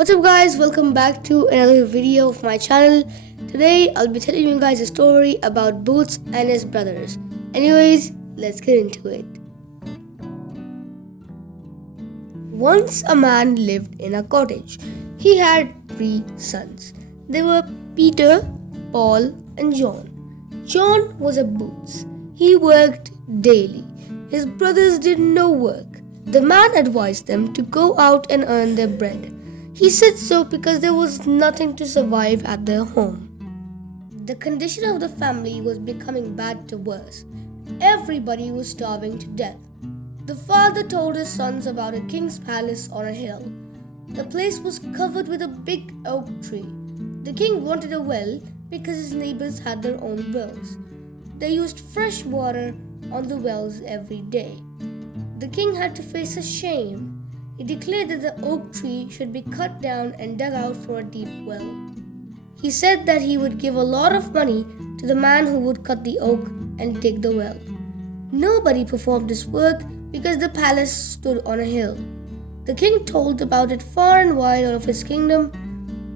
What's up guys, welcome back to another video of my channel. Today I'll be telling you guys a story about Boots and his brothers. Anyways, let's get into it. Once a man lived in a cottage. He had 3 sons. They were Peter, Paul and John. John was a Boots. He worked daily. His brothers did no work. The man advised them to go out and earn their bread. He said so because there was nothing to survive at their home. The condition of the family was becoming bad to worse. Everybody was starving to death. The father told his sons about a king's palace on a hill. The place was covered with a big oak tree. The king wanted a well because his neighbors had their own wells. They used fresh water on the wells every day. The king had to face a shame. He declared that the oak tree should be cut down and dug out for a deep well. He said that he would give a lot of money to the man who would cut the oak and dig the well. Nobody performed this work because the palace stood on a hill. The king told about it far and wide of his kingdom.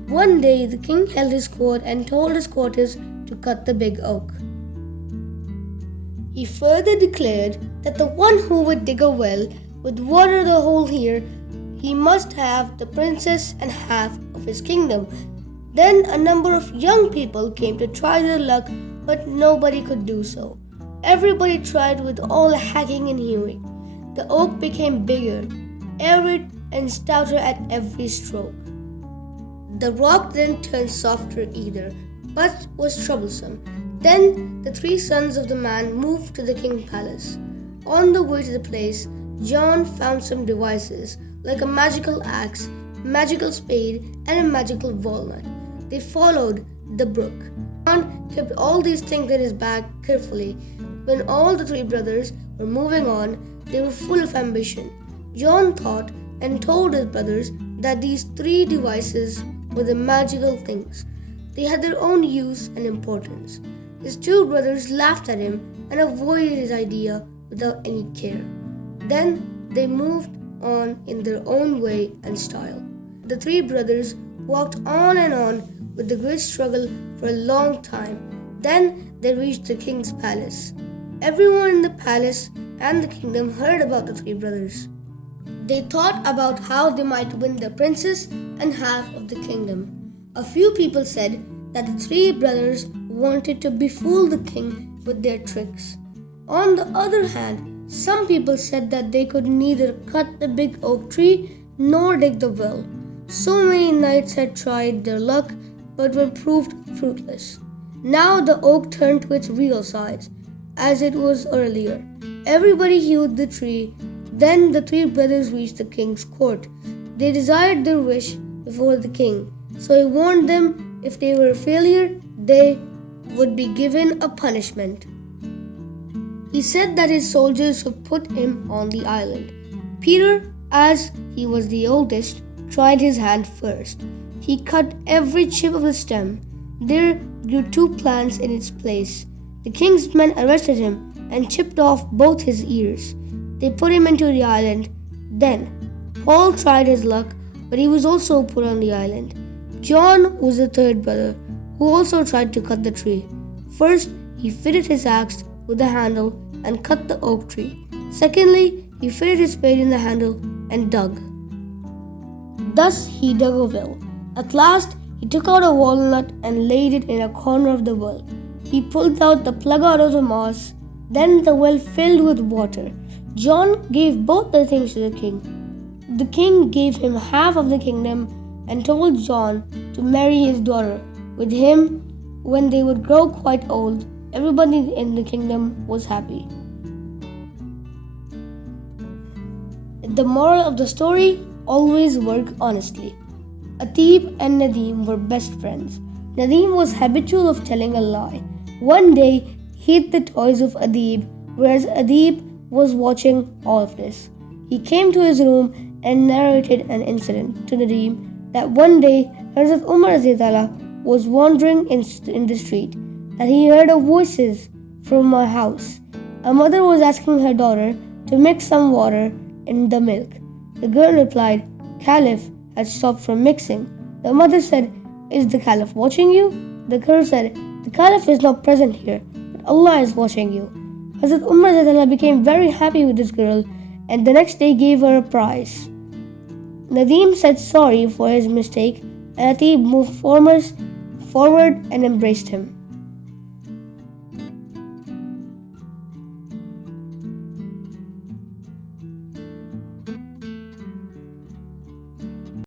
One day the king held his court and told his courtiers to cut the big oak. He further declared that the one who would dig a well would water the hole here. He must have the princess and half of his kingdom. Then a number of young people came to try their luck, but nobody could do so. Everybody tried with all hacking and hewing. The oak became bigger, arid and stouter at every stroke. The rock didn't turn softer either, but was troublesome. Then the 3 sons of the man moved to the king's palace. On the way to the place, John found some devices like a magical axe, magical spade, and a magical walnut. They followed the brook. John kept all these things in his bag carefully. When all the 3 brothers were moving on, they were full of ambition. John thought and told his brothers that these 3 devices were the magical things. They had their own use and importance. His 2 brothers laughed at him and avoided his idea without any care. Then they moved on in their own way and style. The 3 brothers walked on and on with the great struggle for a long time. Then they reached the king's palace. Everyone in the palace and the kingdom heard about the 3 brothers. They thought about how they might win the princess and half of the kingdom. A few people said that the 3 brothers wanted to befool the king with their tricks. On the other hand, some people said that they could neither cut the big oak tree nor dig the well. So many knights had tried their luck but were proved fruitless. Now the oak turned to its real size, as it was earlier. Everybody hewed the tree. Then the 3 brothers reached the king's court. They desired their wish before the king, so he warned them if they were a failure, they would be given a punishment. He said that his soldiers would put him on the island. Peter, as he was the oldest, tried his hand first. He cut every chip of the stem. There grew 2 plants in its place. The king's men arrested him and chipped off both his ears. They put him into the island. Then Paul tried his luck, but he was also put on the island. John was the 3rd brother, who also tried to cut the tree. First, he fitted his axe with the handle and cut the oak tree. Secondly, he fitted his spade in the handle and dug. Thus he dug a well. At last, he took out a walnut and laid it in a corner of the well. He pulled out the plug out of the moss. Then the well filled with water. John gave both the things to the king. The king gave him half of the kingdom and told John to marry his daughter with him when they would grow quite old. Everybody in the kingdom was happy. The moral of the story: always work honestly. Ateeb and Nadeem were best friends. Nadeem was habitual of telling a lie. One day, he hid the toys of Ateeb, whereas Ateeb was watching all of this. He came to his room and narrated an incident to Nadeem that one day Hazrat Umar was wandering in the street, that he heard of voices from my house. A mother was asking her daughter to mix some water in the milk. The girl replied, "Caliph, had stopped from mixing. The mother said, "Is the Caliph watching you?" The girl said, "The Caliph is not present here, but Allah is watching you." Hazrat Umar became very happy with this girl and the next day gave her a prize. Nadim said sorry for his mistake and Atib moved forward and embraced him.